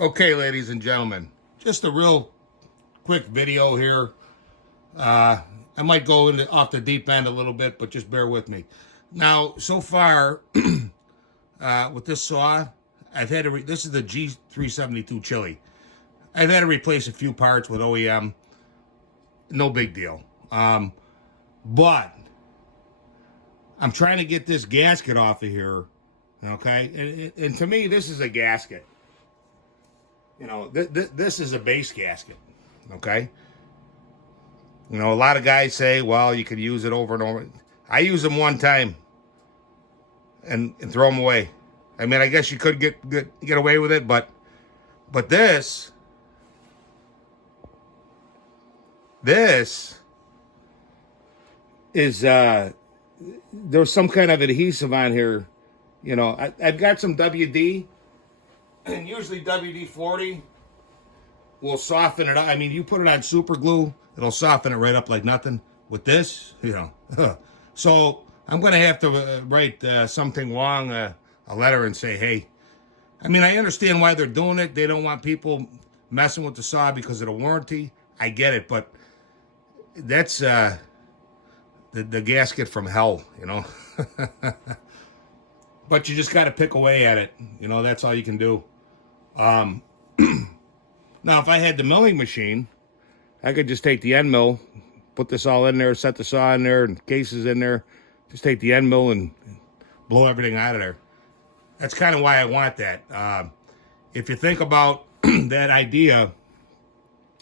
Okay, ladies and gentlemen, just a real quick video here. I might go off the deep end a little bit, but just bear with me. Now, so far, with this saw, I've had to, this is the G372 chili. I've had to replace a few parts with OEM. No big deal. But I'm trying to get this gasket off of here, okay? And to me, this is a gasket. You know, this is a base gasket, okay? You know, a lot of guys say, well, you can use it over and over. I use them one time and throw them away. I mean, I guess you could get away with it, but this is there's some kind of adhesive on here. You know, I've got some WD, and usually WD-40 will soften it up. I mean, you put it on super glue, it'll soften it right up like nothing. With this, you know, so I'm going to have to write something long, a letter, and say, hey, I mean, I understand why they're doing it. They don't want people messing with the saw because of the warranty. I get it, but that's the gasket from hell, you know. But you just got to pick away at it. You know, that's all you can do. Now, if I had the milling machine, I could just take the end mill, put this all in there, set the saw in there, and cases in there. Just take the end mill and blow everything out of there. That's kind of why I want that. If you think about that idea,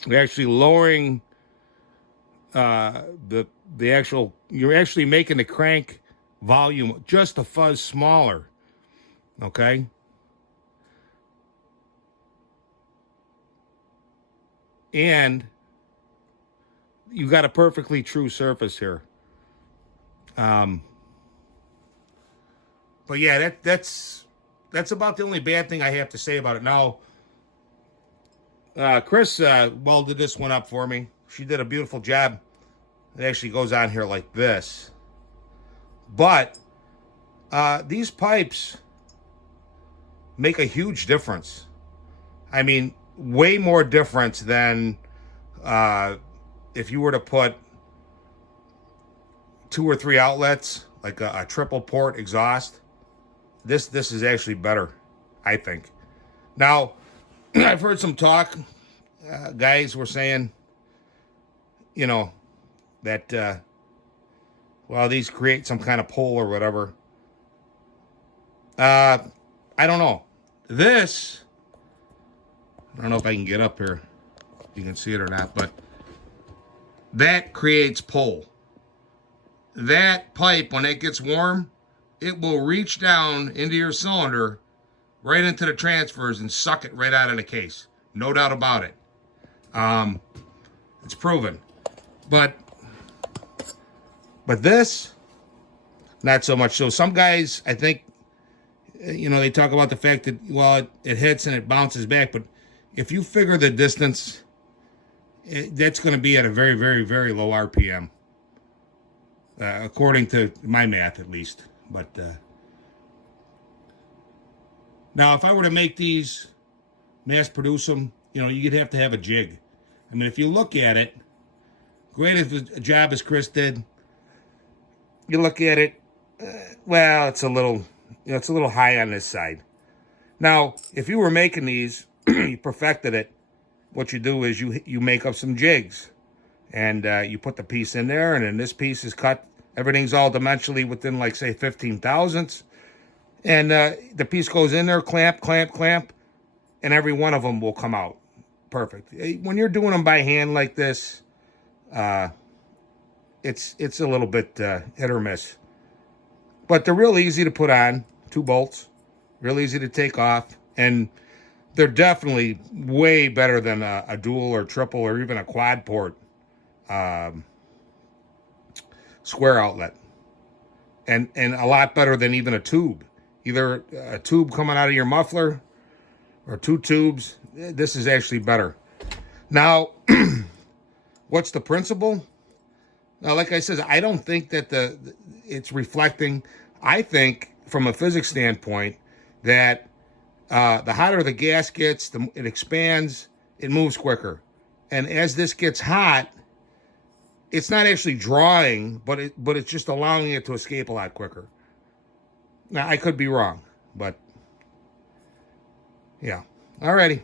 you're actually lowering the actual, you're actually making the crank volume just a fuzz smaller, okay? And you got a perfectly true surface here. But yeah, that's about the only bad thing I have to say about it. Now, Chris welded this one up for me. She did a beautiful job. It actually goes on here like this. But these pipes make a huge difference. I mean, way more difference than if you were to put 2 or 3 outlets, like a triple port exhaust. This is actually better, I think. Now, I've heard some talk. Guys were saying, you know, that, well, these create some kind of pull or whatever. I don't know. This, I don't know if I can get up here. You can see it or not, but that creates pull. That pipe, when it gets warm, it will reach down into your cylinder, right into the transfers, and suck it right out of the case. No doubt about it. It's proven. But this, not so much. So some guys, I think, you know, they talk about the fact that, well, it hits and it bounces back. But if you figure the distance, that's going to be at a very, very, very low RPM. According to my math, at least. But now, if I were to make these, mass produce them, you know, you'd have to have a jig. I mean, if you look at it, great as a job as Chris did, you look at it, well, it's a little, you know, it's a little high on this side. Now, if you were making these, you perfected it, what you do is you make up some jigs. And you put the piece in there, and then this piece is cut. Everything's all dimensionally within, like, say, 15 thousandths. And the piece goes in there, clamp, clamp, clamp, and every one of them will come out. Perfect. When you're doing them by hand like this, it's a little bit hit or miss. But they're real easy to put on, 2 bolts, real easy to take off, and they're definitely way better than a dual or triple or even a quad port square outlet, and a lot better than even a tube. Either a tube coming out of your muffler or 2 tubes. This is actually better. Now, what's the principle? Now, like I said, I don't think that it's reflecting. I think, from a physics standpoint, that The hotter the gas gets, it expands, it moves quicker. And as this gets hot, it's not actually drawing, but it's just allowing it to escape a lot quicker. Now, I could be wrong, but yeah. Alrighty.